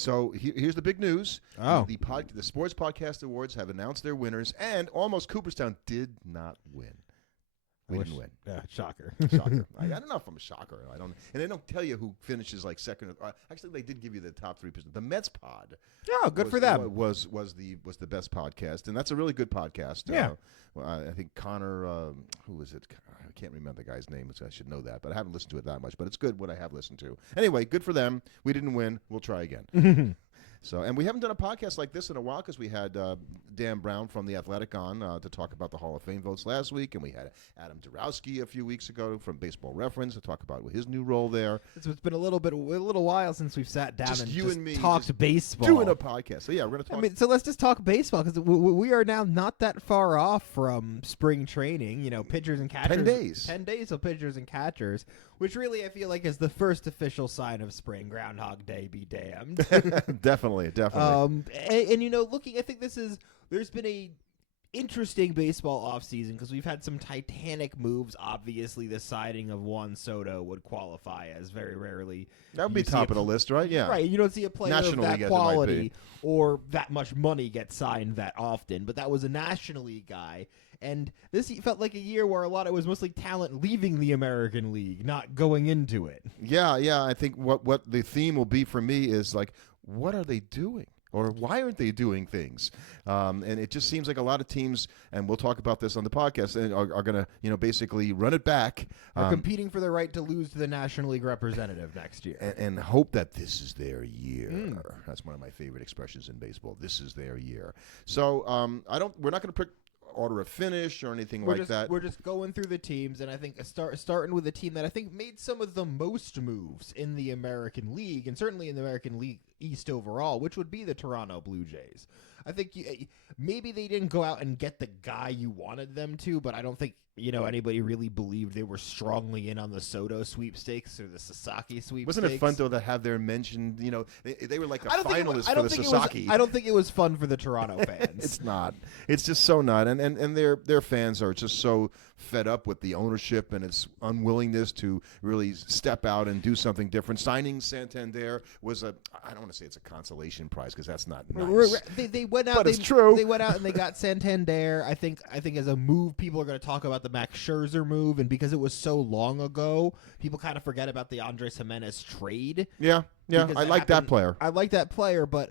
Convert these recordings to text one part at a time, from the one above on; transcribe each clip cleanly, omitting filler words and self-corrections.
So here's the big news. Oh. The Sports Podcast Awards have announced their winners, and almost Cooperstown did not win. We didn't win. Shocker. Shocker. I don't know if I'm a shocker. I don't. And they don't tell you who finishes like second. Actually, they did give you the top 3%. The Mets pod. Oh, good for them. Was the best podcast, and that's a really good podcast. Yeah. I think Connor. Who was it? I can't remember the guy's name. So I should know that, but I haven't listened to it that much. But it's good what I have listened to. Anyway, good for them. We didn't win. We'll try again. So, and we haven't done a podcast like this in a while because we had Dan Brown from The Athletic on to talk about the Hall of Fame votes last week, and we had Adam Dorowski a few weeks ago from Baseball Reference to talk about his new role there. It's been a little while since we've sat down and talked baseball. Doing a podcast. So, yeah, we're going to talk. So let's just talk baseball because we are now not that far off from spring training, pitchers and catchers. 10 days. 10 days of pitchers and catchers, which really I feel like is the first official sign of spring. Groundhog Day be damned. Definitely. Looking, I think there's been a interesting baseball offseason because we've had some titanic moves. Obviously, the signing of Juan Soto would qualify as very rarely. That would be top of the list, right? Yeah. Right. You don't see a player National of League, that quality or that much money get signed that often, but that was a National League guy. And this felt like a year where it was mostly talent leaving the American League, not going into it. Yeah. I think what the theme will be for me is like, what are they doing? Or why aren't they doing things? And it just seems like a lot of teams, and we'll talk about this on the podcast, are going to, basically run it back. Are competing for the right to lose to the National League representative next year. And hope that this is their year. That's one of my favorite expressions in baseball. This is their year. So we're not going to pick order of finish or anything like that. We're just going through the teams, and I think starting with a team that I think made some of the most moves in the American League, and certainly in the American League East overall, which would be the Toronto Blue Jays. I think maybe they didn't go out and get the guy you wanted them to, but I don't think anybody really believed they were strongly in on the Soto sweepstakes or the Sasaki sweepstakes. Wasn't it fun though to have their mentioned? They were like a finalist for the Sasaki. I don't think it was fun for the Toronto fans. It's not. It's just so not. And their fans are just so fed up with the ownership and its unwillingness to really step out and do something different. Signing Santander was I don't want to say it's a consolation prize because that's not nice. They went out. But it's true. They went out and they got Santander. I think as a move, people are going to talk about the Max Scherzer move, and because it was so long ago, people kind of forget about the Andres Jimenez trade. Yeah. I like that player. I like that player, but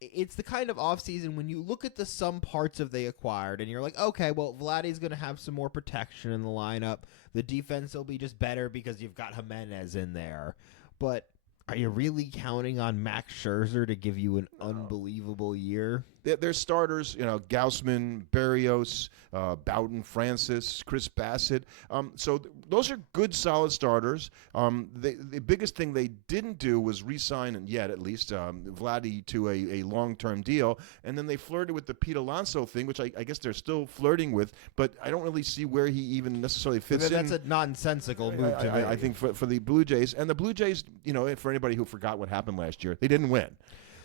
it's the kind of offseason when you look at the sum parts of they acquired, and you're like, okay, well, Vladdy's going to have some more protection in the lineup. The defense will be just better because you've got Jimenez in there. But are you really counting on Max Scherzer to give you an unbelievable year? Their starters, Gaussman, Berrios, Bowden, Francis, Chris Bassett. So those are good, solid starters. The biggest thing they didn't do was re-sign, yet at least, Vladdy to a long-term deal. And then they flirted with the Pete Alonso thing, which I guess they're still flirting with, but I don't really see where he even necessarily fits in. That's a nonsensical move to me. I think for the Blue Jays. And the Blue Jays, for anybody who forgot what happened last year, they didn't win.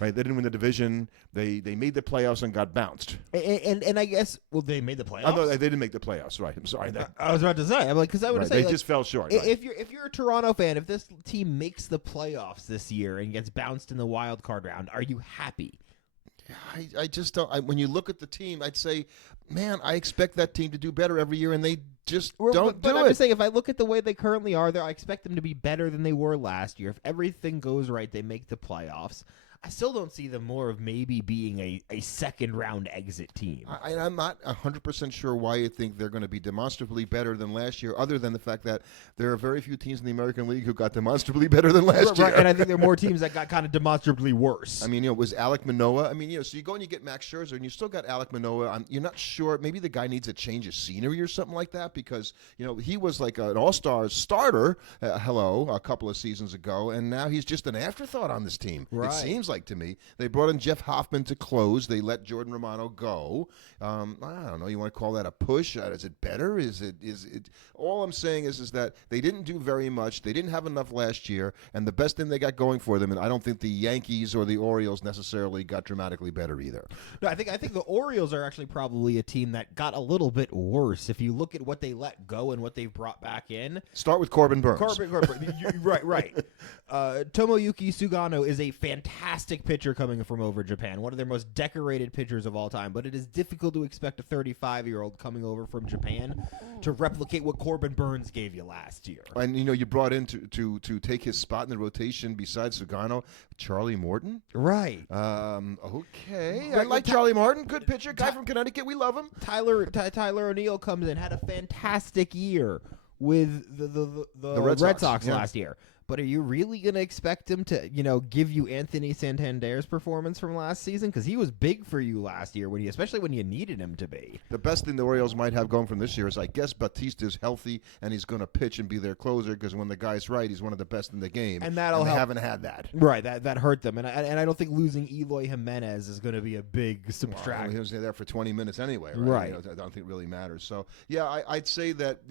Right, they didn't win the division. They made the playoffs and got bounced. And I guess they made the playoffs. Oh, no, they didn't make the playoffs. Right, I'm sorry. I was about to say, I'm like, because I would say they just fell short. If you're a Toronto fan, if this team makes the playoffs this year and gets bounced in the wild card round, are you happy? I just don't. When you look at the team, I'd say, man, I expect that team to do better every year, and they just don't do it. But I'm just saying, if I look at the way they currently are, I expect them to be better than they were last year. If everything goes right, they make the playoffs. I still don't see them more of maybe being a second-round exit team. I'm not 100% sure why you think they're going to be demonstrably better than last year, other than the fact that there are very few teams in the American League who got demonstrably better than last year. And I think there are more teams that got kind of demonstrably worse. I mean, it was Alek Manoah. I mean, so you go and you get Max Scherzer, and you still got Alek Manoah. You're not sure. Maybe the guy needs a change of scenery or something like that because, he was like an all-star starter, a couple of seasons ago, and now he's just an afterthought on this team. Right. It seems like to me. They brought in Jeff Hoffman to close. They let Jordan Romano go. I don't know. You want to call that a push? Is it better? Is it? All I'm saying is that they didn't do very much. They didn't have enough last year, and the best thing they got going for them, and I don't think the Yankees or the Orioles necessarily got dramatically better either. No, I think the Orioles are actually probably a team that got a little bit worse. If you look at what they let go and what they've brought back in. Start with Corbin Burns. Right. Tomoyuki Sugano is a fantastic fantastic pitcher coming from over Japan, one of their most decorated pitchers of all time. But it is difficult to expect a 35-year-old coming over from Japan to replicate what Corbin Burns gave you last year. And you brought in to take his spot in the rotation besides Sugano, Charlie Morton. Right. Okay. I like Charlie Morton. Good pitcher. Guy from Connecticut. We love him. Tyler O'Neill comes in, had a fantastic year with the Red Sox last year. But are you really going to expect him to, give you Anthony Santander's performance from last season? Because he was big for you last year, especially when you needed him to be. The best thing the Orioles might have going from this year is I guess Batista's healthy and he's going to pitch and be their closer because when the guy's right, he's one of the best in the game. And that'll help. They haven't had that. Right, that hurt them. And I don't think losing Eloy Jimenez is going to be a big subtraction. Well, he was there for 20 minutes anyway, right? I don't think it really matters. So, yeah, I'd say that,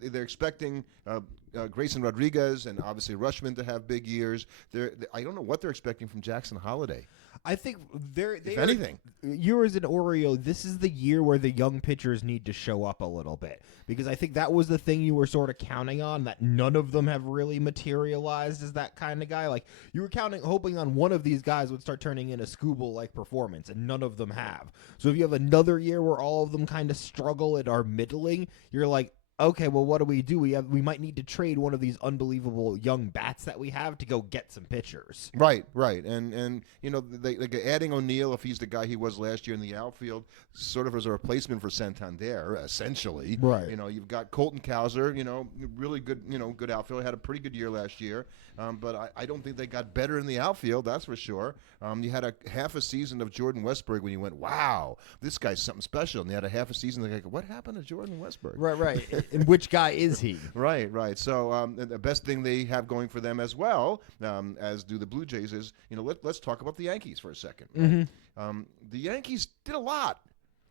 they're expecting Grayson Rodriguez and obviously Rushman to have big years. I don't know what they're expecting from Jackson Holiday. I think if anything, you as an Oreo, this is the year where the young pitchers need to show up a little bit, because I think that was the thing you were sort of counting on, that none of them have really materialized as that kind of guy. Like, you were hoping on one of these guys would start turning in a Scooble-like performance, and none of them have. So if you have another year where all of them kind of struggle and are middling, you're like, okay, well, what do? We might need to trade one of these unbelievable young bats that we have to go get some pitchers. Right, and they adding O'Neill, if he's the guy he was last year in the outfield, sort of as a replacement for Santander, essentially. Right. You've got Colton Cowser, really good, good outfield. Had a pretty good year last year, but I don't think they got better in the outfield. That's for sure. You had a half a season of Jordan Westburg when you went, wow, this guy's something special, and you had a half a season. Like, what happened to Jordan Westburg? Right. And which guy is he? Right. So the best thing they have going for them as well, as do the Blue Jays, is let's talk about the Yankees for a second. Mm-hmm. The Yankees did a lot.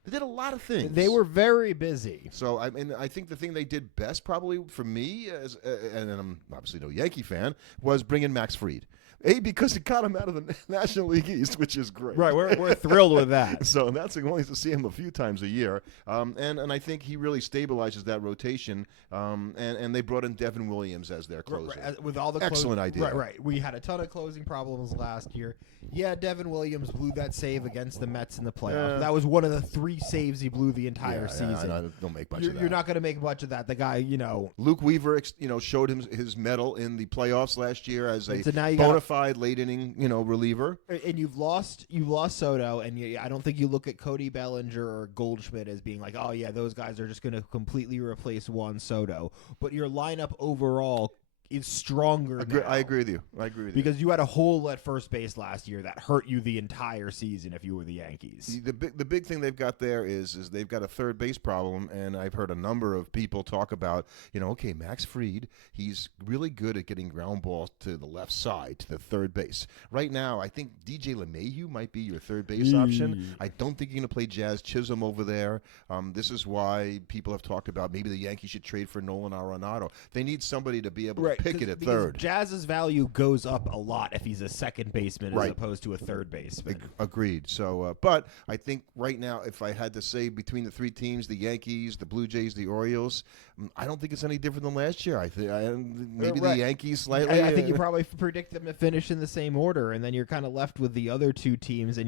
They did a lot of things. They were very busy. So I think the thing they did best, probably for me, and I'm obviously no Yankee fan, was bringing Max Fried. Because it got him out of the National League East, which is great. Right, we're thrilled with that. So that's only to see him a few times a year, and I think he really stabilizes that rotation. And they brought in Devin Williams as their closer. Right, with all the excellent idea. Right. We had a ton of closing problems last year. Yeah, Devin Williams blew that save against the Mets in the playoffs. That was one of the 3 saves he blew the entire season. I don't make much of that. You're not going to make much of that. The guy, Luke Weaver, showed him his mettle in the playoffs last year as a bona fide late inning, reliever. And you've lost Soto, and I don't think you look at Cody Bellinger or Goldschmidt as being like, oh yeah, those guys are just going to completely replace Juan Soto. But your lineup overall is stronger now. I agree with you. Because you had a hole at first base last year that hurt you the entire season if you were the Yankees. The big thing they've got there is they've got a third base problem, and I've heard a number of people talk about, okay, Max Fried, he's really good at getting ground balls to the left side, to the third base. Right now, I think DJ LeMahieu might be your third base option. I don't think you're going to play Jazz Chisholm over there. This is why people have talked about maybe the Yankees should trade for Nolan Arenado. They need somebody to be able to pick it at third. Jazz's value goes up a lot if he's a second baseman as opposed to a third baseman. Agreed. So, but I think right now, if I had to say between the 3 teams, the Yankees, the Blue Jays, the Orioles, I don't think it's any different than last year. I think maybe the Yankees slightly. I think you probably predict them to finish in the same order, and then you're kind of left with the other 2 teams. And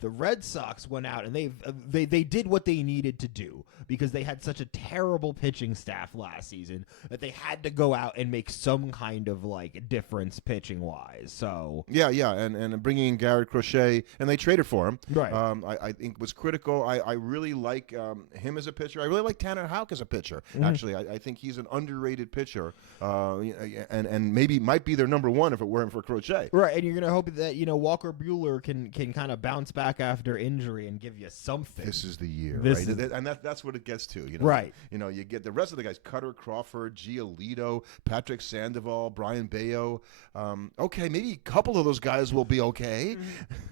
the Red Sox went out and they did what they needed to do because they had such a terrible pitching staff last season that they had to go out and make some kind of difference pitching wise. So yeah, and bringing in Garrett Crochet, and they traded for him. Right. I think was critical. I really like him as a pitcher. I really like Tanner Houck as a pitcher. Mm-hmm. Actually, I think he's an underrated pitcher, and maybe might be their number 1 if it weren't for Crochet. Right, and you're gonna hope that Walker Buehler can kind of bounce back after injury and give you something. This is the year, right? And that's what it gets to. Right. You get the rest of the guys: Cutter Crawford, Giolito, Patrick Sandoval, Brian Bayo. Okay, maybe a couple of those guys will be okay.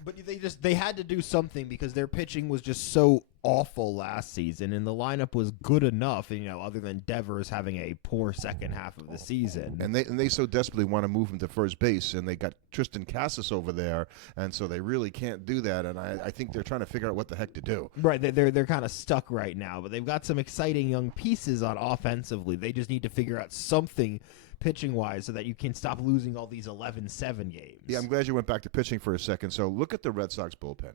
But they had to do something because their pitching was just so awful last season, and the lineup was good enough, other than Devers having a poor second half of the season. And they so desperately want to move him to first base, and they got Tristan Casas over there, and so they really can't do that. And I think they're trying to figure out what the heck to do. Right, they're kind of stuck right now, but they've got some exciting young pieces on offensively. They just need to figure out something pitching-wise so that you can stop losing all these 11-7 games. Yeah, I'm glad you went back to pitching for a second. So look at the Red Sox bullpen.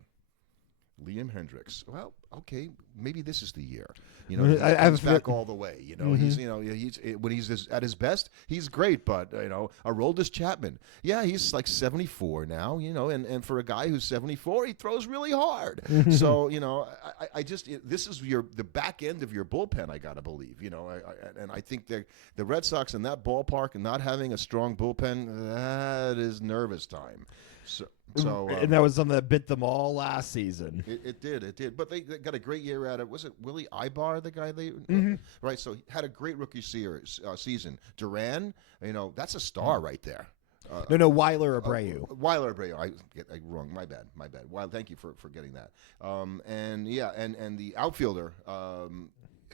Liam Hendricks. Well, okay, maybe this is the year. He comes back all the way. He's when he's at his best, he's great. But Aroldis Chapman, yeah, he's like 74 now. And for a guy who's 74, he throws really hard. So I just this is the back end of your bullpen. I gotta believe. And I think the Red Sox in that ballpark and not having a strong bullpen, that is nervous time. So and that was something that bit them all last season. It did. But they got a great year out of it. Was it Willie Ibar, the guy they right? So he had a great rookie season. Duran, that's a star right there. No, Weiler Abreu. Weiler Abreu. I get wrong. My bad. Thank you for getting that. And the outfielder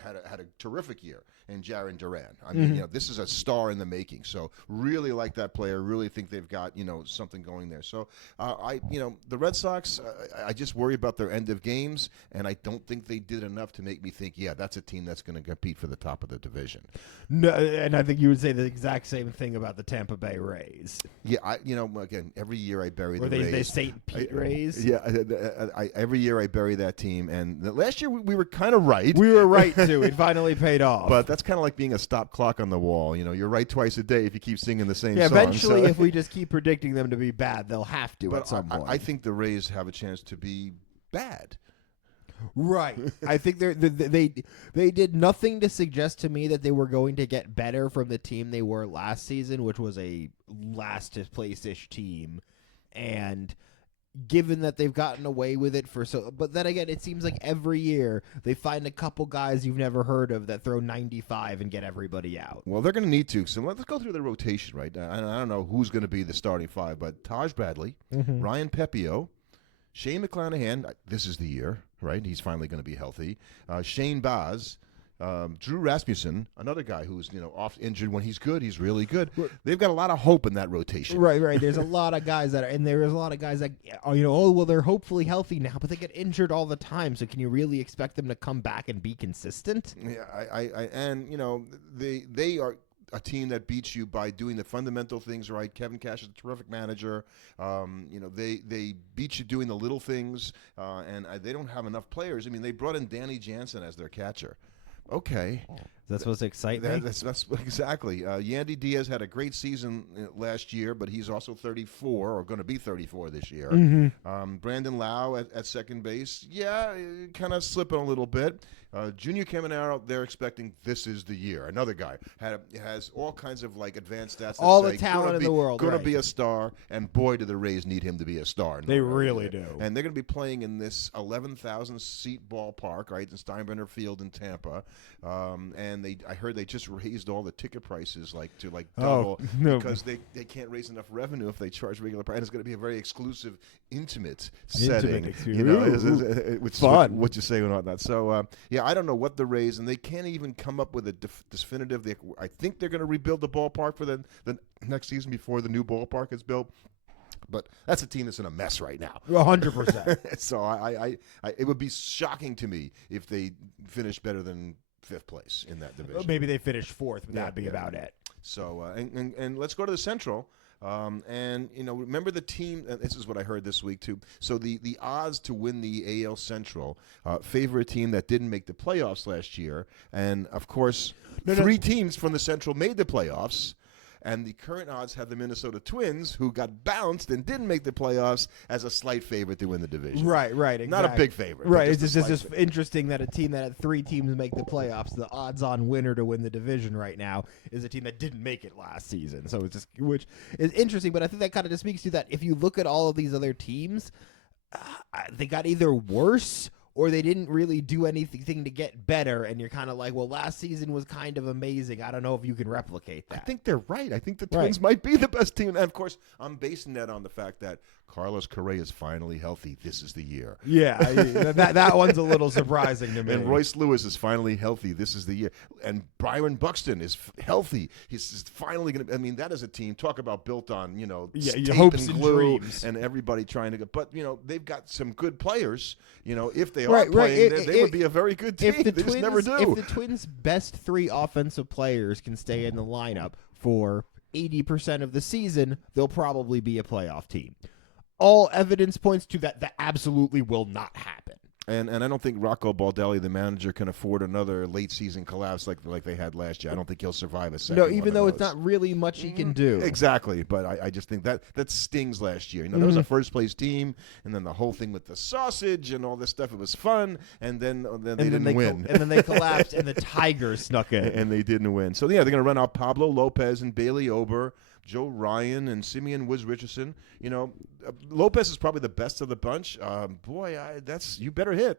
had a terrific year in Jarren Duran. I mean, this is a star in the making. So really like that player. Really think they've got something going there. So the Red Sox. I just worry about their end of games, and I don't think they did enough to make me think, yeah, that's a team that's going to compete for the top of the division. No, and I think you would say the exact same thing about the Tampa Bay Rays. Yeah, again, every year I bury the Rays. They St. Pete Rays. Yeah, every year I bury that team, and last year we were kind of right. We were right too. It finally paid off. But that's kind of like being a stop clock on the wall. You're right twice a day if you keep singing the same song. Eventually, if we just keep predicting them to be bad, they'll have to at some point. I think the Rays have a chance to be bad. Right. I think they did nothing to suggest to me that they were going to get better from the team they were last season, which was a last place-ish team. And given that they've gotten away with it but then again, it seems like every year they find a couple guys you've never heard of that throw 95 and get everybody out. Well, they're going to need to. So let's go through the rotation, right? I don't know who's going to be the starting five, but Taj Bradley, Ryan Pepio, Shane McClanahan. This is the year, right? He's finally going to be healthy. Shane Baz. Drew Rasmussen, another guy who's off injured. When he's good, he's really good. They've got a lot of hope in that rotation. Right. There's a lot of guys there's a lot of guys that they're hopefully healthy now, but they get injured all the time. So can you really expect them to come back and be consistent? Yeah, they are a team that beats you by doing the fundamental things right. Kevin Cash is a terrific manager. They beat you doing the little things, and they don't have enough players. I mean, they brought in Danny Jansen as their catcher. Okay. That's supposed to excite me? That's exactly. Yandy Diaz had a great season last year, but he's also 34 or going to be 34 this year. Brandon Lau at second base, kind of slipping a little bit. Junior Caminero, they're expecting this is the year. Another guy has all kinds of advanced stats. All the talent in the world. Going to be a star, and boy, do the Rays need him to be a star. They really do. And they're going to be playing in this 11,000 seat ballpark, right, in Steinbrenner Field in Tampa. And I heard they just raised all the ticket prices to double because they can't raise enough revenue if they charge regular price. And it's going to be a very exclusive, intimate setting. Which fun. What you say or not. So I don't know what the Rays, and they can't even come up with a definitive. I think they're going to rebuild the ballpark for the next season before the new ballpark is built. But that's a team that's in a mess right now. 100%. So it would be shocking to me if they finished better than fifth place in that division. Maybe they finished fourth, but that'd be about it. So and let's go to the Central. Remember the team. And this is what I heard this week too. So the odds to win the AL Central favor a team that didn't make the playoffs last year, and of course, three teams from the Central made the playoffs. And the current odds have the Minnesota Twins, who got bounced and didn't make the playoffs, as a slight favorite to win the division. Right, exactly. Not a big favorite. Right, it's just interesting that a team that had three teams make the playoffs, the odds-on winner to win the division right now is a team that didn't make it last season. So it's which is interesting, but I think that kind of just speaks to that. If you look at all of these other teams, they got either worse or they didn't really do anything to get better, and you're kind of like, well, last season was kind of amazing. I don't know if you can replicate that. I think they're right. I think the Twins might be the best team. And, of course, I'm basing that on the fact that Carlos Correa is finally healthy. This is the year. Yeah, that one's a little surprising to me. And Royce Lewis is finally healthy. This is the year. And Byron Buxton is healthy. He's finally going to – I mean, that is a team. Talk about built on, tape hopes and glue and dreams. And everybody trying to – but, they've got some good players. If they are playing, they would be a very good team. They just never do. If the Twins' best three offensive players can stay in the lineup for 80% of the season, they'll probably be a playoff team. All evidence points to that absolutely will not happen. And I don't think Rocco Baldelli, the manager, can afford another late season collapse like they had last year. I don't think he'll survive a second. No, even though it's not really much he can do. Exactly, but I just think that stings last year. There was a first place team, and then the whole thing with the sausage and all this stuff. It was fun, and then they didn't win. And then they collapsed, and the Tigers snuck in. And they didn't win. So yeah, they're going to run out Pablo Lopez and Bailey Ober, Joe Ryan and Simeon Woods Richardson. Lopez is probably the best of the bunch. You better hit.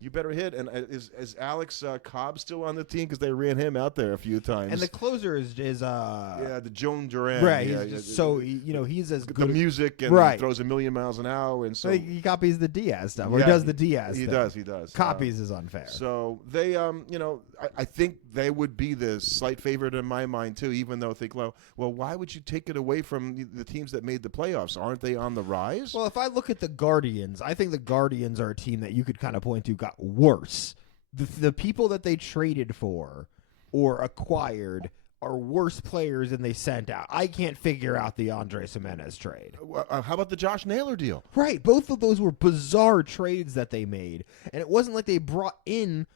You better hit. And is Alex Cobb still on the team? Because they ran him out there a few times. And the closer is the Joan Duran. Right. He's as good. The music and right. He throws a million miles an hour, and so he copies the Diaz stuff, or he does the Diaz. He thing. He does. Copies is unfair. So they, I think they would be the slight favorite in my mind too. Even though I think, well, why would you take it away from the teams that made the playoffs? Aren't they on the rise? Well, if I look at the Guardians, I think the Guardians are a team that you could kind of point to got worse. The people that they traded for or acquired are worse players than they sent out. I can't figure out the Andres Jimenez trade. How about the Josh Naylor deal? Right. Both of those were bizarre trades that they made. And it wasn't like they brought in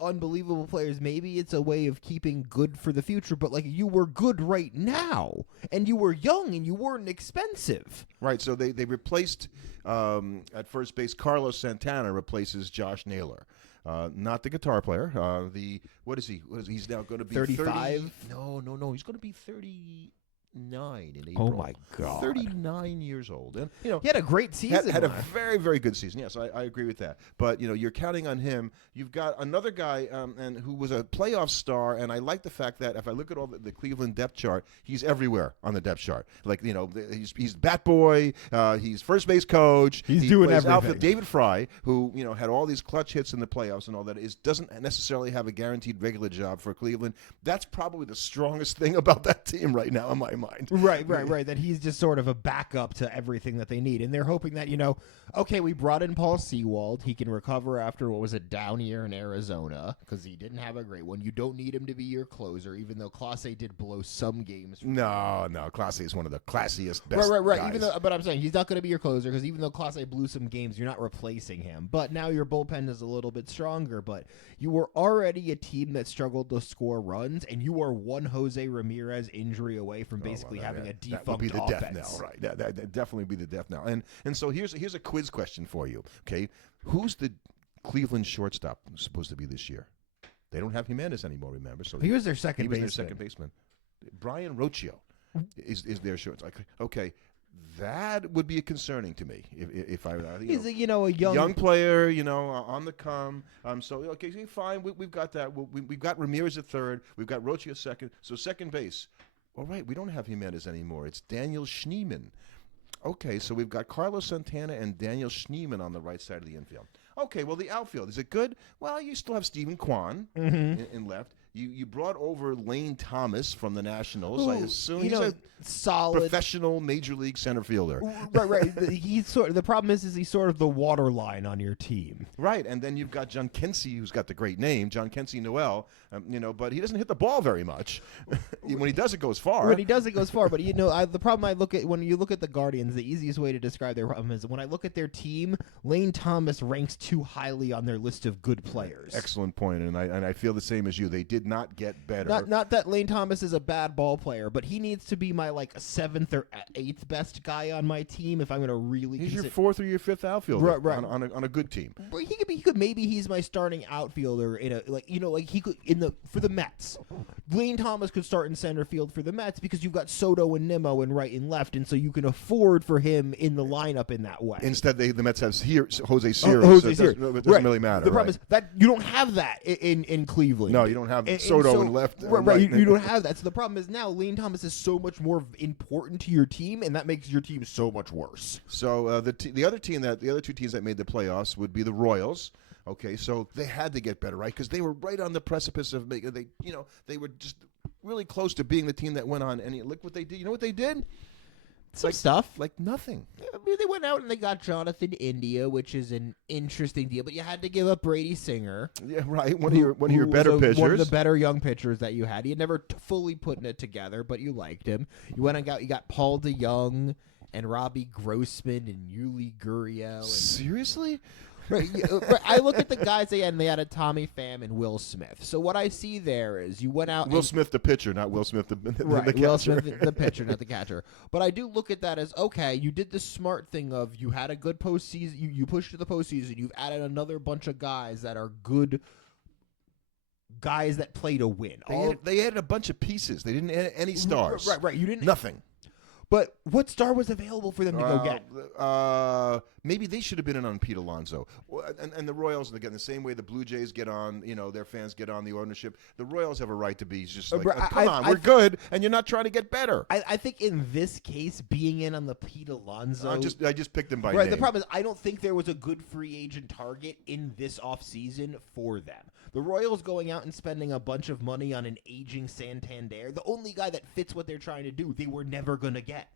unbelievable players. Maybe it's a way of keeping good for the future, but you were good right now, and you were young, and you weren't expensive. Right, so they replaced at first base, Carlos Santana replaces Josh Naylor. Not the guitar player. What is he? He's now going to be 35? No. He's going to be 39 in April. Oh my God! 39 years old, and he had a great season. Had a very, very good season. Yes, I agree with that. But you're counting on him. You've got another guy, and who was a playoff star, and I like the fact that if I look at all the Cleveland depth chart, he's everywhere on the depth chart. He's bat boy. He's first base coach. He's doing everything. Outfield. David Fry, who had all these clutch hits in the playoffs and all that, doesn't necessarily have a guaranteed regular job for Cleveland. That's probably the strongest thing about that team right now in my mind. Right. That he's just sort of a backup to everything that they need. And they're hoping that, okay, we brought in Paul Sewald. He can recover after what was a down year in Arizona because he didn't have a great one. You don't need him to be your closer, even though Clase did blow some games. No. Clase is one of the classiest, best Right. guys. But I'm saying he's not going to be your closer because even though Clase blew some games, you're not replacing him. But now your bullpen is a little bit stronger. But you were already a team that struggled to score runs, and you are one Jose Ramirez injury away from basically having a defunct that would be the offense. death knell, right? That definitely be the death knell. And so here's a quiz question for you. Okay, who's the Cleveland shortstop supposed to be this year? They don't have Jimenez anymore, remember? So he was their second baseman. Their second baseman. Brian Rocchio is their shortstop. Okay, that would be concerning to me if I. He's a young player, on the come. So fine, we've got that. We've got Ramirez at third. We've got Rocchio second. So second base. All right, we don't have Jimenez anymore. It's Daniel Schneemann. Okay, so we've got Carlos Santana and Daniel Schneemann on the right side of the infield. Okay, well, the outfield, is it good? Well, you still have Stephen Kwan in left. You brought over Lane Thomas from the Nationals. I assume he's a solid professional major league center fielder. Right. The problem is he's sort of the water line on your team. Right, and then you've got John Kensey, who's got the great name, John Kensey Noel. But he doesn't hit the ball very much. When he does, it goes far. When he does, it goes far. But the problem I look at when you look at the Guardians, the easiest way to describe their problem is when I look at their team, Lane Thomas ranks too highly on their list of good players. Excellent point, and I feel the same as you. They did not get better. Not that Lane Thomas is a bad ball player, but he needs to be my seventh or eighth best guy on my team if I'm going to really. He's your fourth or your fifth outfielder, right. on a good team. He could maybe he's my starting outfielder in he could for the Mets. Lane Thomas could start in center field for the Mets because you've got Soto and Nimmo in right and left, and so you can afford for him in the lineup in that way. Instead, the Mets have Jose Sirius. It doesn't really matter. The problem is that you don't have that in Cleveland. No, you don't have Soto in left. Right. You don't have that. So the problem is now Lane Thomas is so much more important to your team, and that makes your team so much worse. So the other two teams that made the playoffs would be the Royals. Okay, so they had to get better, right? Because they were right on the precipice of making. They were just really close to being the team that went on. And look what they did. You know what they did? Some stuff. Like nothing. I mean, they went out and they got Jonathan India, which is an interesting deal, but you had to give up Brady Singer. Yeah, right. One of your better pitchers. One of the better young pitchers that you had. He had never fully put it together, but you liked him. You went and got Paul DeYoung and Robbie Grossman and Yuli Gurriel. Seriously? Right, I look at the guys they had, and they had a Tommy Pham and Will Smith. So what I see there is you went out. Will Smith, the pitcher, not Will Smith, the catcher. Will Smith, the pitcher, not the catcher. But I do look at that as, okay, you did the smart thing of you had a good postseason. You pushed to the postseason. You've added another bunch of guys that are good guys that play to win. They added a bunch of pieces. They didn't add any stars. Right. You didn't. Nothing. But what star was available for them to go get? Maybe they should have been in on Pete Alonso. And the Royals, again, the same way the Blue Jays get on, their fans get on the ownership. The Royals have a right to be just like, come on, we're good, and you're not trying to get better. I think in this case, being in on the Pete Alonso. I just picked him by right, name. the problem is I don't think there was a good free agent target in this offseason for them. The Royals going out and spending a bunch of money on an aging Santander, the only guy that fits what they're trying to do, they were never going to get.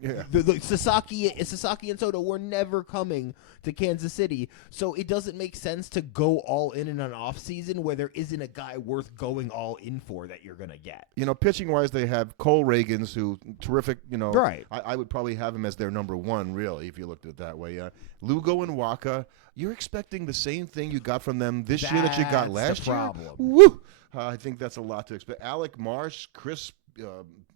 Yeah. The Sasaki and Soto were never coming to Kansas City, so it doesn't make sense to go all in an offseason where there isn't a guy worth going all in for that you're going to get. Pitching-wise, they have Cole Reagans, who terrific, Right. I would probably have him as their number one, really, if you looked at it that way. Lugo and Waka, you're expecting the same thing you got from them this year that you got last year? That's the problem. Woo! I think that's a lot to expect. Alec Marsh, Chris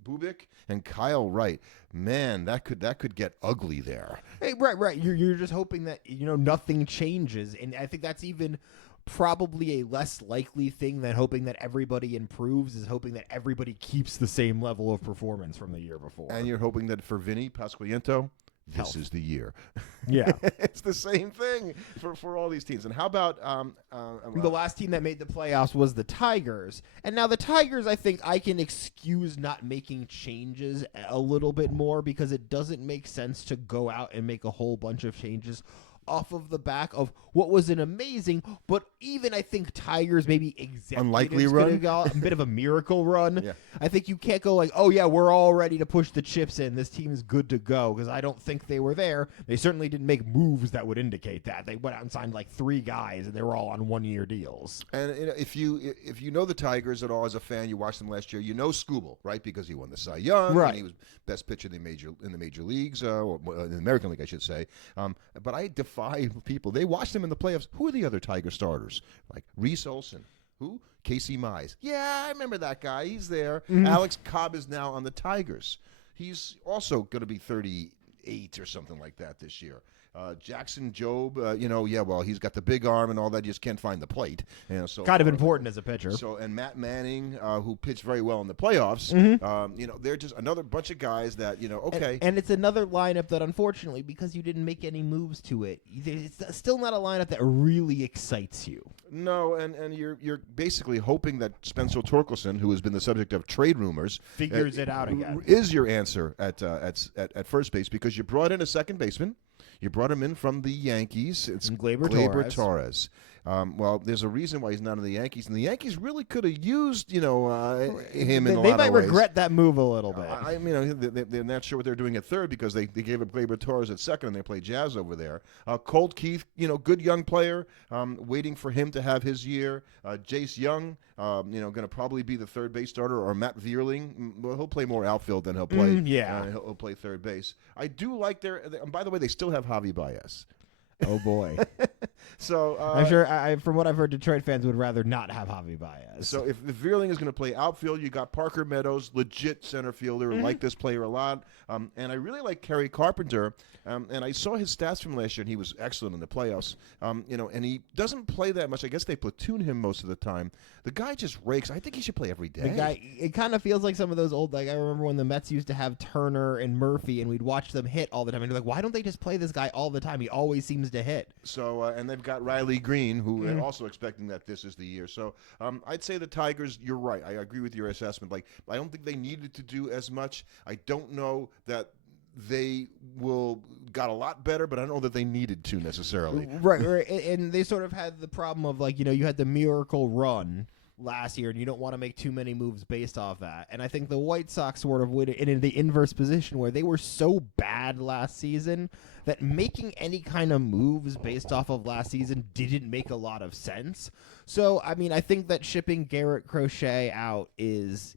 Bubik, and Kyle Wright. Man, that could get ugly there. Hey, right. You're just hoping that nothing changes, and I think that's even probably a less likely thing than hoping that everybody improves. Is hoping that everybody keeps the same level of performance from the year before. And you're hoping that for Vinny Pasqualiento, this Health. is the year. Yeah. It's the same thing for all these teams. And how about the last team that made the playoffs was the Tigers. And now the Tigers, I think I can excuse not making changes a little bit more because it doesn't make sense to go out and make a whole bunch of changes off of the back of what was an amazing, but even I think Tigers maybe unlikely run, a bit of a miracle run. Yeah. I think you can't go like, oh yeah, we're all ready to push the chips in. This team is good to go because I don't think they were there. They certainly didn't make moves that would indicate that. They went out and signed like 3 guys and they were all on 1-year deals. And if you know the Tigers at all as a fan, you watched them last year. You know Skubal, right? Because he won the Cy Young, right? And he was best pitcher in the major leagues, or in the American League, I should say. But I defy people. They watched him in the playoffs. Who are the other Tiger starters? Like Reese Olson. Who? Casey Mize. Yeah, I remember that guy. He's there. Mm-hmm. Alex Cobb is now on the Tigers. He's also going to be 38 or something like that this year. Jackson Jobe, he's got the big arm and all that. You just can't find the plate. So kind of important as a pitcher. So and Matt Manning, who pitched very well in the playoffs. Mm-hmm. They're just another bunch of guys that okay. And it's another lineup that, unfortunately, because you didn't make any moves to it, it's still not a lineup that really excites you. No, and you're basically hoping that Spencer Torkelson, who has been the subject of trade rumors, figures it out again. Is your answer at first base because you brought in a second baseman. You brought him in from the Yankees. It's Gleyber Torres. Well, there's a reason why he's not in the Yankees, and the Yankees really could have used, him in a lot of ways. They might regret that move a little bit. They're not sure what they're doing at third because they gave up Gleyber Torres at second, and they play Jazz over there. Colt Keith, good young player, waiting for him to have his year. Jace Young, going to probably be the third base starter, or Matt Vierling. Well, he'll play more outfield than he'll play. He'll play third base. I do like and by the way, they still have Javi Baez. Oh boy! So I'm sure, from what I've heard, Detroit fans would rather not have Javi Baez. So if Vierling is going to play outfield, you got Parker Meadows, legit center fielder. Mm-hmm. Like this player a lot, and I really like Kerry Carpenter. And I saw his stats from last year, and he was excellent in the playoffs. And he doesn't play that much. I guess they platoon him most of the time. The guy just rakes. I think he should play every day. The guy, it kind of feels like some of those old, I remember when the Mets used to have Turner and Murphy, and we'd watch them hit all the time. And you're like, why don't they just play this guy all the time? He always seems to hit. So, and they've got Riley Green, who are also expecting that this is the year. So, I'd say the Tigers, you're right. I agree with your assessment. I don't think they needed to do as much. I don't know that they got a lot better, but I don't know that they needed to necessarily. Right. And they sort of had the problem of you had the miracle run last year, and you don't want to make too many moves based off that. And I think the White Sox sort of went in the inverse position where they were so bad last season that making any kind of moves based off of last season didn't make a lot of sense. So, I mean, I think that shipping Garrett Crochet out is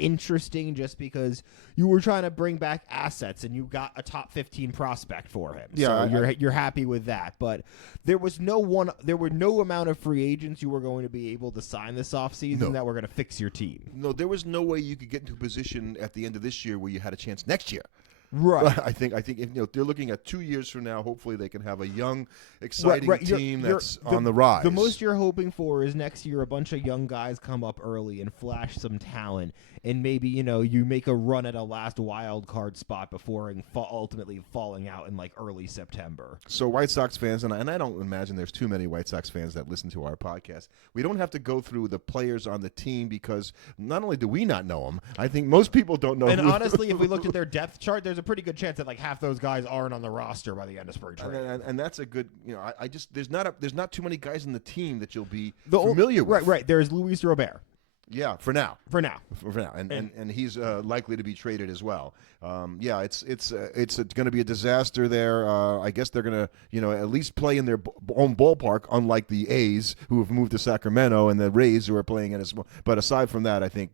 interesting just because you were trying to bring back assets and you got a top 15 prospect for him. Yeah, so you're happy with that. But there were no amount of free agents you were going to be able to sign this offseason that were going to fix your team. No, there was no way you could get into a position at the end of this year where you had a chance next year. Right. I think if, they're looking at 2 years from now. Hopefully, they can have a young, exciting team that's on the rise. The most you're hoping for is next year a bunch of young guys come up early and flash some talent, and maybe you make a run at a last wild card spot before ultimately falling out in like early September. So, White Sox fans, and I don't imagine there's too many White Sox fans that listen to our podcast. We don't have to go through the players on the team because not only do we not know them, I think most people don't know. And honestly, if we looked at their depth chart, there's a pretty good chance that like half those guys aren't on the roster by the end of spring training. And that's a good, I just there's not too many guys in the team that you'll be familiar with. Right. There's Luis Robert. Yeah, for now. And he's likely to be traded as well. It's going to be a disaster there. I guess they're going to at least play in their own ballpark, unlike the A's who have moved to Sacramento and the Rays who are playing in a small. But aside from that, I think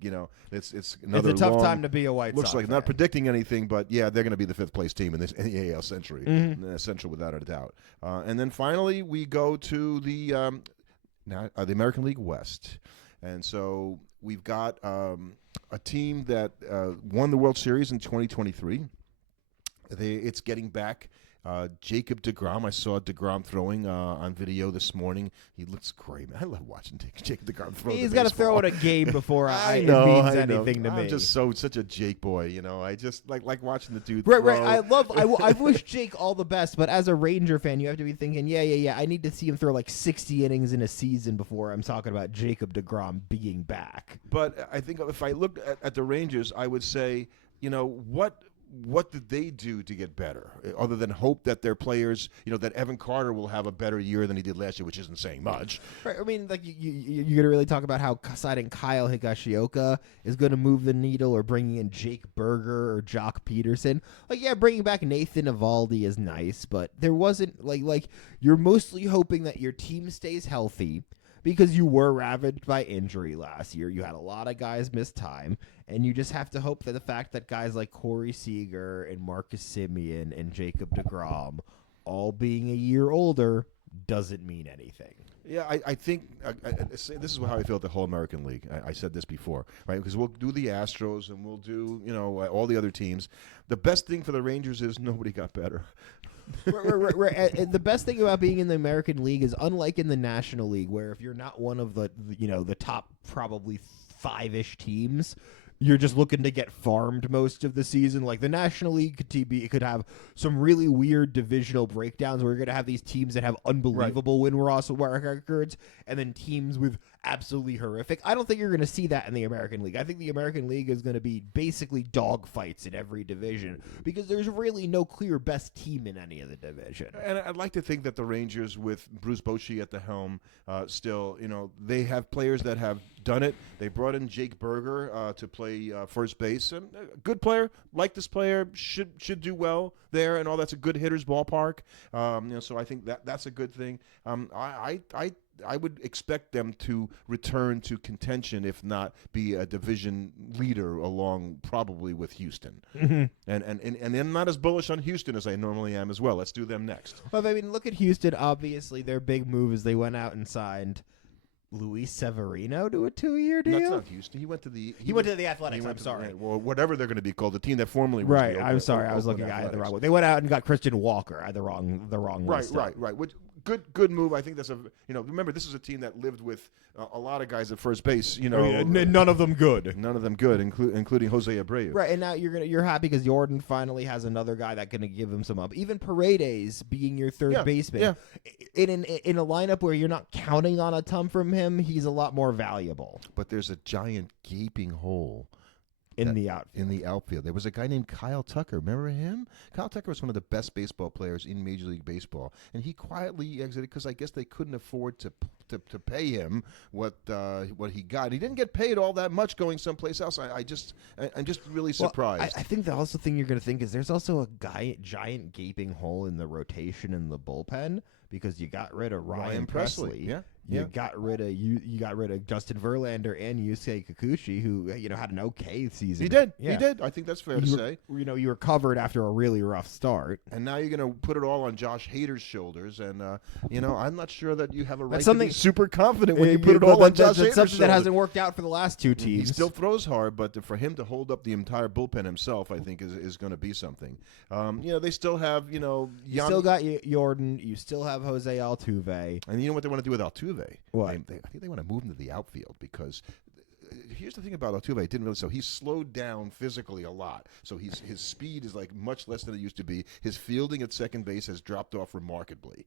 it's another. It's a tough time to be a White Sox. Looks like fan. Not predicting anything, but yeah, they're going to be the 5th place team in the AL Century, Central without a doubt. And then finally we go to the American League West. And so we've got a team that won the World Series in 2023. It's getting back Jacob DeGrom. I saw DeGrom throwing on video this morning. He looks great, man. I love watching Jacob DeGrom throw. He's got to throw in a game before it means anything to me. I'm just such a Jake boy, I just like watching the dude. Right, throw. right. I wish Jake all the best, but as a Ranger fan, you have to be thinking, yeah. I need to see him throw like 60 innings in a season before I'm talking about Jacob DeGrom being back. But I think if I looked at the Rangers, I would say, what did they do to get better, other than hope that their players, that Evan Carter will have a better year than he did last year, which isn't saying much. Right. I mean, like you're going to really talk about how signing Kyle Higashioka is going to move the needle, or bringing in Jake Berger or Jock Peterson. Like, yeah, bringing back Nathan Eovaldi is nice, but there wasn't like you're mostly hoping that your team stays healthy. Because you were ravaged by injury last year. You had a lot of guys miss time, and you just have to hope that the fact that guys like Corey Seager and Marcus Semien and Jacob DeGrom all being a year older doesn't mean anything. Yeah, I think this is how I feel at the whole American League. I said this before, right? Because we'll do the Astros and we'll do, all the other teams. The best thing for the Rangers is nobody got better. Right. And the best thing about being in the American League is, unlike in the National League, where if you're not one of the top probably 5-ish teams, you're just looking to get farmed most of the season. Like the National League could have some really weird divisional breakdowns where you're going to have these teams that have unbelievable win-loss records, and then teams with absolutely horrific. I don't think you're going to see that in the American League. I think the American League is going to be basically dog fights in every division, because there's really no clear best team in any of the division. And I'd like to think that the Rangers, with Bruce Bochy at the helm, still, they have players that have done it. They brought in Jake Berger to play first base, and a good player. Like this player, should do well there, and all. That's a good hitter's ballpark. So I think that's a good thing. I would expect them to return to contention, if not be a division leader, along probably with Houston. Mm-hmm. And I'm not as bullish on Houston as I normally am as well. Let's do them next. Well, I mean, look at Houston. Obviously, their big move is they went out and signed Luis Severino to a 2-year deal. That's not Houston. He went to the Athletics. I'm sorry. Well, whatever they're going to be called, the team that formerly was right. The Oakland, I'm sorry. I was looking at the wrong one. They went out and got Christian Walker. I had the wrong list. Right. Which, good move. I think that's remember, this is a team that lived with a lot of guys at first base. None of them good. None of them good, including Jose Abreu. Right, and now you're happy because Jordan finally has another guy that can give him some up. Even Paredes being your third baseman. Yeah. In a lineup where you're not counting on a ton from him, he's a lot more valuable. But there's a giant gaping hole in the outfield. There was a guy named Kyle Tucker. Remember him? Kyle Tucker was one of the best baseball players in Major League Baseball, and he quietly exited because I guess they couldn't afford to to pay him what he got. He didn't get paid all that much going someplace else. I'm just really surprised. I think the also thing you're going to think is there's also a giant gaping hole in the rotation in the bullpen because you got rid of Ryan Presley. Yeah. You got rid of Justin Verlander and Yusei Kikuchi, who had an okay season. He did. Yeah. He did. I think that's fair to say. You were covered after a really rough start, and now you're going to put it all on Josh Hader's shoulders. And I'm not sure that you have a right that's to be super confident when you put it all on Josh Hader's shoulders. That's something that hasn't shoulders. worked out for the last two teams. He still throws hard, but for him to hold up the entire bullpen himself, I think is going to be something. They still have you still got Jordan. You still have Jose Altuve. And you know what they want to do with Altuve? What? I think they want to move him to the outfield because here's the thing about Altuve. So he's slowed down physically a lot. So his speed is like much less than it used to be. His fielding at second base has dropped off remarkably.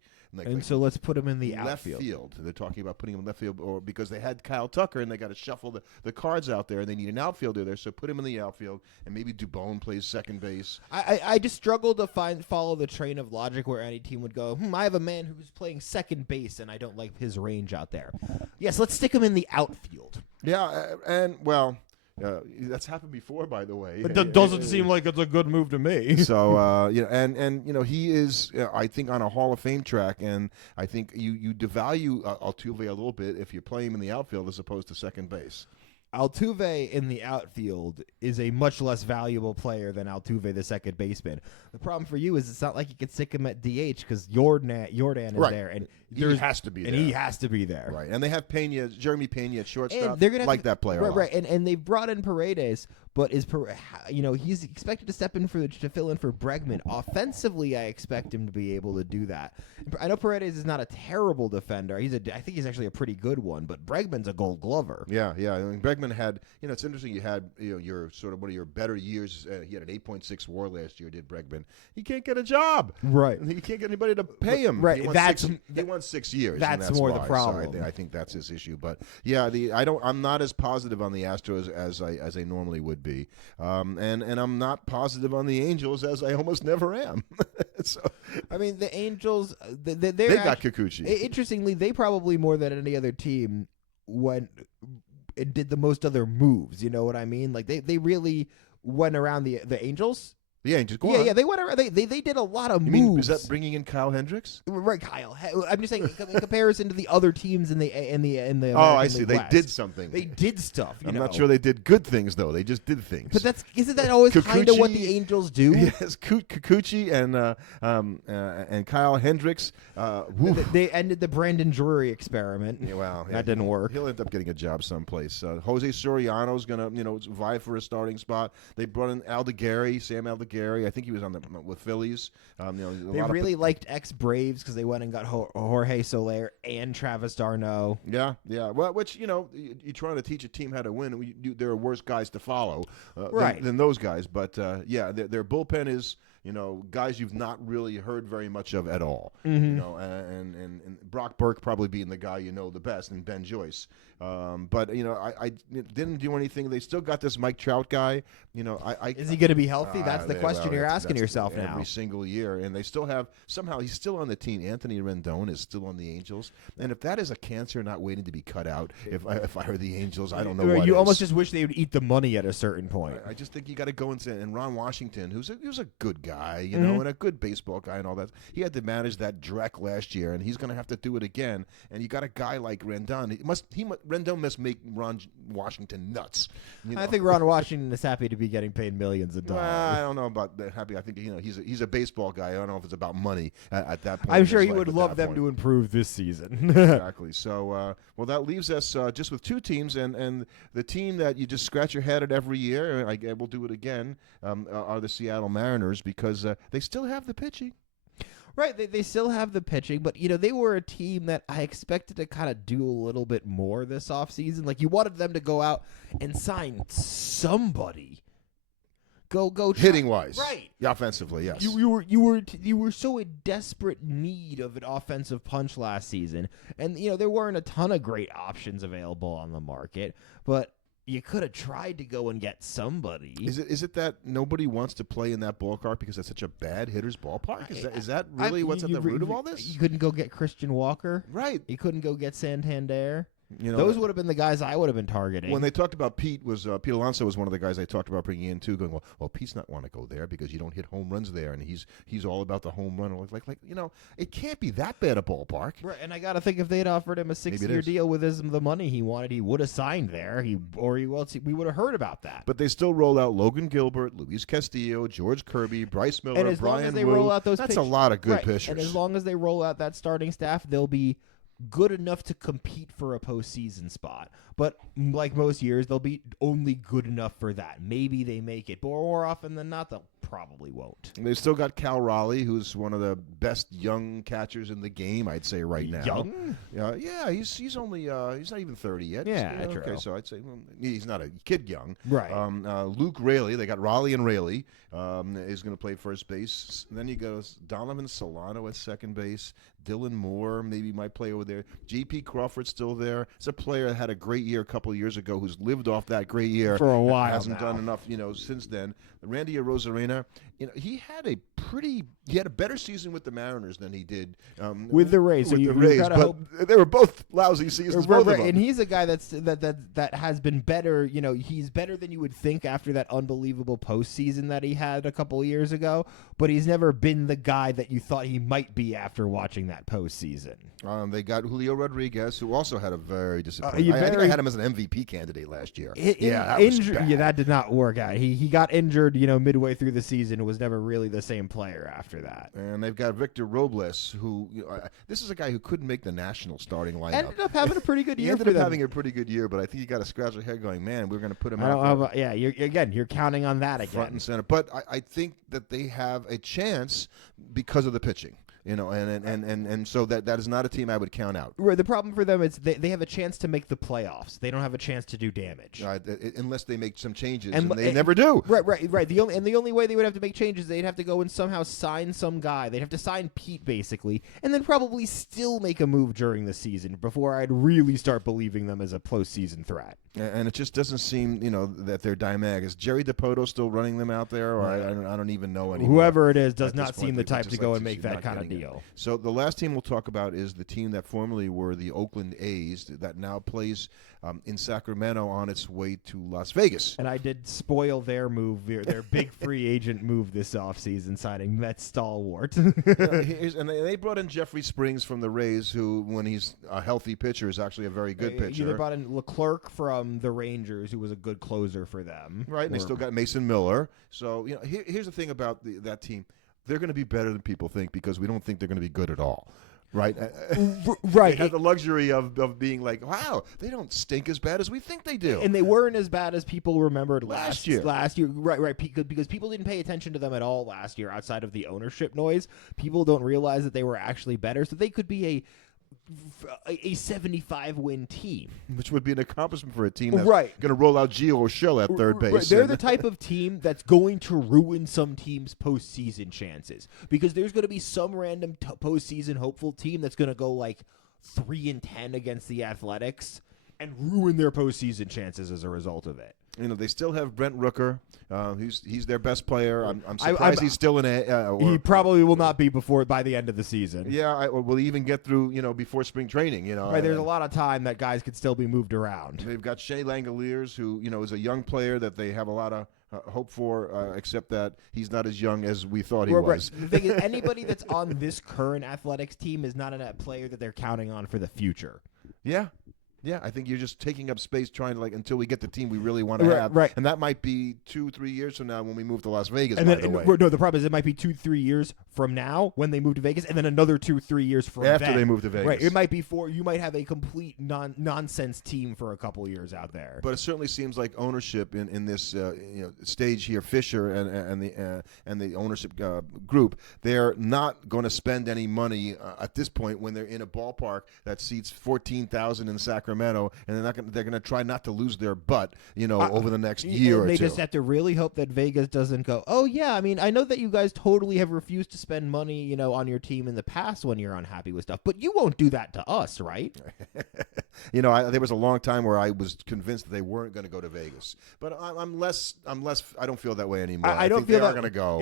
So let's put him in the left outfield. Field. They're talking about putting him in left field, or because they had Kyle Tucker and they got to shuffle the cards out there, and they need an outfielder there. So put him in the outfield, and maybe Dubon plays second base. I just struggle to follow the train of logic where any team would go, I have a man who's playing second base, and I don't like his range out there. Yes, let's stick him in the outfield. Yeah, that's happened before, by the way. It doesn't seem like it's a good move to me. So he is, I think, on a Hall of Fame track, and I think you devalue Altuve a little bit if you play him in the outfield as opposed to second base. Altuve in the outfield is a much less valuable player than Altuve, the second baseman. The problem for you is it's not like you can stick him at DH because Jordan is right. there, and he has to be there. And he has to be there. Right, and they have Jeremy Pena at shortstop. And they're gonna like that player. Right, and they've brought in Paredes, but he's expected to step in to fill in for Bregman. Offensively, I expect him to be able to do that. I know Paredes is not a terrible defender. I think he's actually a pretty good one, but Bregman's a Gold Glover. Yeah. I mean, Bregman had, it's interesting. You had, your sort of one of your better years. He had an 8.6 WAR last year. Did Bregman? He can't get a job. Right. He can't get anybody to pay him. Right. He won 6 years. That's more the problem. So I think that's his issue. But yeah, I'm not as positive on the Astros as I normally would be, and I'm not positive on the Angels as I almost never am. So I mean, the Angels, they got Kikuchi. Interestingly, they probably more than any other team went and did the most other moves. You know what I mean? Like they really went around the Angels. The Angels, go on. Yeah, they went around. They did a lot of moves. Mean, is that bringing in Kyle Hendricks? Right, Kyle. I'm just saying in comparison to the other teams in the American I see. League They West. did something. They did stuff. I'm not sure they did good things though. They just did things. But isn't that always kind of what the Angels do? Yes, Kikuchi and Kyle Hendricks. They ended the Brandon Drury experiment. Yeah, that didn't work. He'll end up getting a job someplace. Jose Soriano's gonna vie for a starting spot. They brought in Sam Aldegari. I think he was with Phillies. They really liked ex-Braves because they went and got Jorge Soler and Travis d'Arnaud. Yeah. Well, which you're trying to teach a team how to win. There are worse guys to follow than those guys. But their bullpen is guys you've not really heard very much of at all. Mm-hmm. And Brock Burke probably being the guy the best, and Ben Joyce. But I didn't do anything. They still got this Mike Trout guy. Is he going to be healthy? That's the question you're asking yourself now. Every single year, and they still have somehow he's still on the team. Anthony Rendon is still on the Angels, and if that is a cancer not waiting to be cut out, if I heard the Angels, I don't know what. You is. almost just wish they would eat the money at a certain point. I just think you got to go and Ron Washington, who's a good guy, and a good baseball guy and all that. He had to manage that Drek last year, and he's going to have to do it again. And you got a guy like Rendon. Rendon must make Ron Washington nuts. I think Ron Washington is happy to be getting paid millions of dollars. Well, I don't know about that happy. I think he's a baseball guy. I don't know if it's about money at that point. I'm sure he would love them to improve this season. Exactly. So, that leaves us just with two teams, and the team that you just scratch your head at every year, and we'll do it again, are the Seattle Mariners because they still have the pitching. Right, they still have the pitching, but they were a team that I expected to kind of do a little bit more this offseason. Like you wanted them to go out and sign somebody. Go hitting wise, right? Yeah, offensively, yes. You were so in desperate need of an offensive punch last season, and there weren't a ton of great options available on the market, but you could have tried to go and get somebody. Is it that nobody wants to play in that ballpark because that's such a bad hitter's ballpark? Is that really what's at the root of all this? You couldn't go get Christian Walker, right? You couldn't go get Santander. You know, those would have been the guys I would have been targeting. When they talked about Pete, Pete Alonso was one of the guys they talked about bringing in too. Going, well, Pete's not want to go there because you don't hit home runs there, and he's all about the home run. Like it can't be that bad a ballpark. Right, and I gotta think if they'd offered him a 6-year deal with the money he wanted, he would have signed there. We would have heard about that. But they still roll out Logan Gilbert, Luis Castillo, George Kirby, Bryce Miller, and as Brian long as they Wu. roll out those that's a lot of good pitchers. And as long as they roll out that starting staff, they'll be good enough to compete for a postseason spot. But like most years, they'll be only good enough for that. Maybe they make it, but more often than not, they'll probably won't. And they've still got Cal Raleigh, who's one of the best young catchers in the game, I'd say right now. Young? Yeah, he's only he's not even 30 yet. Yeah, true. Okay, so I'd say he's not a kid young. Right. Luke Raley, they got Raleigh and Raley is going to play first base. And then you go Donovan Solano at second base. Dylan Moore maybe might play over there. J.P. Crawford's still there. It's a player that had a great year a couple of years ago who's lived off that great year for a while. Hasn't done enough, since then. Randy Arozarena, he had a better season with the Mariners than he did with the Rays. With so the Rays, but they were both lousy seasons. Both of them. And he's a guy that has been better. He's better than you would think after that unbelievable postseason that he had a couple of years ago. But he's never been the guy that you thought he might be after watching that postseason. They got Julio Rodriguez, who also had a very disappointing. I think I had him as an MVP candidate last year. That did not work out. He got injured, midway through the season, and was never really the same player after that. And they've got Victor Robles, who this is a guy who couldn't make the national starting lineup. Ended up having a pretty good year. Having a pretty good year, but I think you got to scratch your head, going, man, we're going to put him out. You're counting on that again, front and center. But I think that they have a chance because of the pitching. And so that is not a team I would count out. Right. The problem for them is they have a chance to make the playoffs. They don't have a chance to do damage unless they make some changes, and they never do. Right. The only way they would have to make changes, they'd have to go and somehow sign some guy. They'd have to sign Pete basically, and then probably still make a move during the season before I'd really start believing them as a postseason threat. And it just doesn't seem, that they're dynamic. Is Jerry DePoto still running them out there, or I don't even know anymore. Whoever it is does not seem the type to go and make that kind of deal. So the last team we'll talk about is the team that formerly were the Oakland A's that now plays in Sacramento on its way to Las Vegas. And I did spoil their move, their big free agent move this offseason, signing Mets stalwart. And they brought in Jeffrey Springs from the Rays, who, when he's a healthy pitcher, is actually a very good pitcher. They brought in Leclerc from the Rangers, who was a good closer for them. Right, and they still got Mason Miller. So here's the thing about that team. They're going to be better than people think because we don't think they're going to be good at all. Right? Right. They have the luxury of being like, wow, they don't stink as bad as we think they do. And they weren't as bad as people remembered last year. Right. Because people didn't pay attention to them at all last year outside of the ownership noise. People don't realize that they were actually better. So they could be a 75-win team, which would be an accomplishment for a team that's going to roll out Gio Urshela at third base. Right. They're the type of team that's going to ruin some teams' postseason chances because there's going to be some random postseason hopeful team that's going to go like 3-10 against the Athletics and ruin their postseason chances as a result of it. They still have Brent Rooker. He's their best player. I'm surprised he's still in a. He probably will not be by the end of the season. Yeah, or will he even get through? Before spring training. Right. There's a lot of time that guys could still be moved around. They've got Shea Langoliers, who is a young player that they have a lot of hope for, except that he's not as young as we thought he was. The thing is, anybody that's on this current Athletics team is not a player that they're counting on for the future. Yeah. Yeah, I think you're just taking up space trying to until we get the team we really want to have. Right. And that might be 2-3 years from now when we move to Las Vegas, and by then, the way. No, the problem is it might be 2-3 years from now when they move to Vegas, and then another 2-3 years from after they move to Vegas. Right. It might be you might have a complete nonsense team for a couple years out there. But it certainly seems like ownership in this stage here, Fisher and the ownership group, they're not going to spend any money at this point when they're in a ballpark that seats 14,000 in Sacramento, and they're going to try not to lose their butt, over the next year or two. They just have to really hope that Vegas doesn't go, oh yeah, I know that you guys totally have refused to spend money, on your team in the past when you're unhappy with stuff, but you won't do that to us, right? There was a long time where I was convinced that they weren't going to go to Vegas, but I'm less. I don't feel that way anymore. I don't think feel they are that going to go.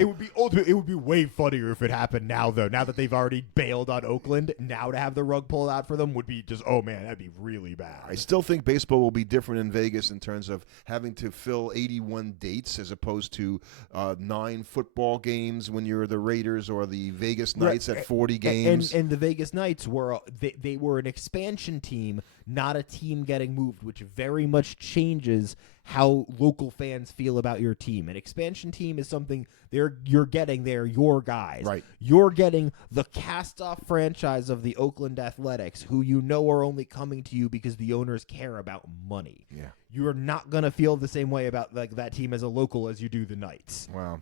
It would be way funnier if it happened now, though. Now that they've already bailed on Oakland, now to have the rug pulled out for them would be just, oh man, that'd be really bad. I still think baseball will be different in Vegas in terms of having to fill 81 dates as opposed to 9 football games when you're the Raiders or the Vegas Knights at 40 games. And the Vegas Knights were they were an expansion team, not a team getting moved, which very much changes how local fans feel about your team. An expansion team is something they're your guys. Right. You're getting the cast-off franchise of the Oakland Athletics, who are only coming to you because the owners care about money. Yeah. You're not going to feel the same way about that team as a local as you do the Knights. Well,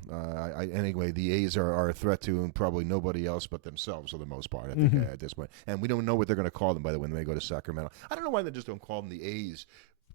anyway, the A's are a threat to probably nobody else but themselves for the most part, I think, at this point. And we don't know what they're going to call them, by the way, when they go to Sacramento. I don't know why they just don't call them the A's.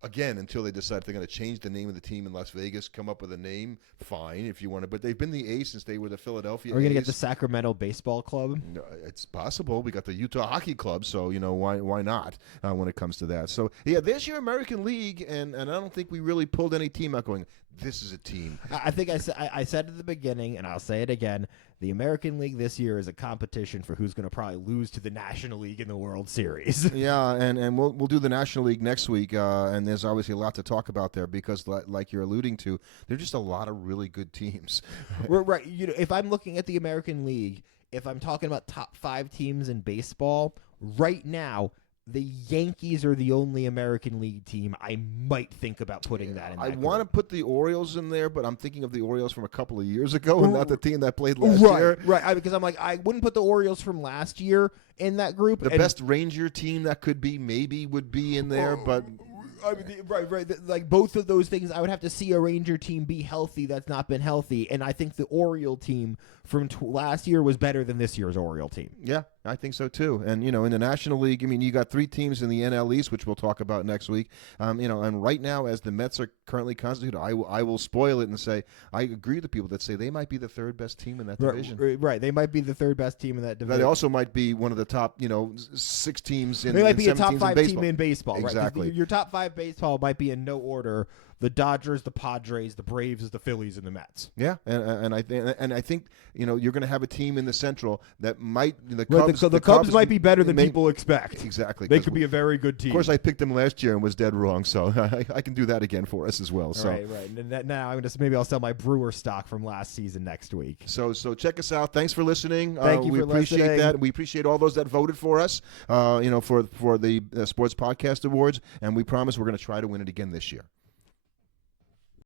Again, until they decide they're going to change the name of the team in Las Vegas, come up with a name, fine, if you want to. But they've been the A's since they were the Philadelphia A's. Are we going to get the Sacramento Baseball Club? No, it's possible. We got the Utah Hockey Club, so, why not when it comes to that. So, yeah, there's your American League, and I don't think we really pulled any team out going, this is a team. I think I said at the beginning, and I'll say it again, the American League this year is a competition for who's going to probably lose to the National League in the World Series. Yeah, and we'll do the National League next week, and there's obviously a lot to talk about there because, like you're alluding to, there's just a lot of really good teams. Right. If I'm looking at the American League, if I'm talking about top 5 teams in baseball, right now, the Yankees are the only American League team I might think about putting that in that I group. want to put the Orioles in there, but I'm thinking of the Orioles from a couple of years ago and not the team that played last year. Right, because I'm like, I wouldn't put the Orioles from last year in that group. The best Ranger team that could be maybe would be in there, but... I mean, right. Like both of those things, I would have to see a Ranger team be healthy that's not been healthy, and I think the Oriole team from last year was better than this year's Oriole team. Yeah, I think so too. And in the National League, I mean, you got 3 teams in the NL East, which we'll talk about next week. And right now, as the Mets are currently constituted, I will spoil it and say I agree with the people that say they might be the 3rd best team in that division. Right, they might be the 3rd best team in that division. They also might be one of the top, 6 teams in. They might be a 7 top teams 5 in baseball. team in baseball. Exactly. Right? Your top 5 baseball might be in no order: the Dodgers, the Padres, the Braves, the Phillies, and the Mets. Yeah, and I think you're going to have a team in the Central that might the Cubs. The Cubs might be better than people expect. Exactly, they could be a very good team. Of course, I picked them last year and was dead wrong, so I can do that again for us as well. So. Right. And now maybe I'll sell my Brewer stock from last season next week. So check us out. Thanks for listening. Thank you we for appreciate listening. that. We appreciate all those that voted for us. For the Sports Podcast Awards, and we promise we're going to try to win it again this year.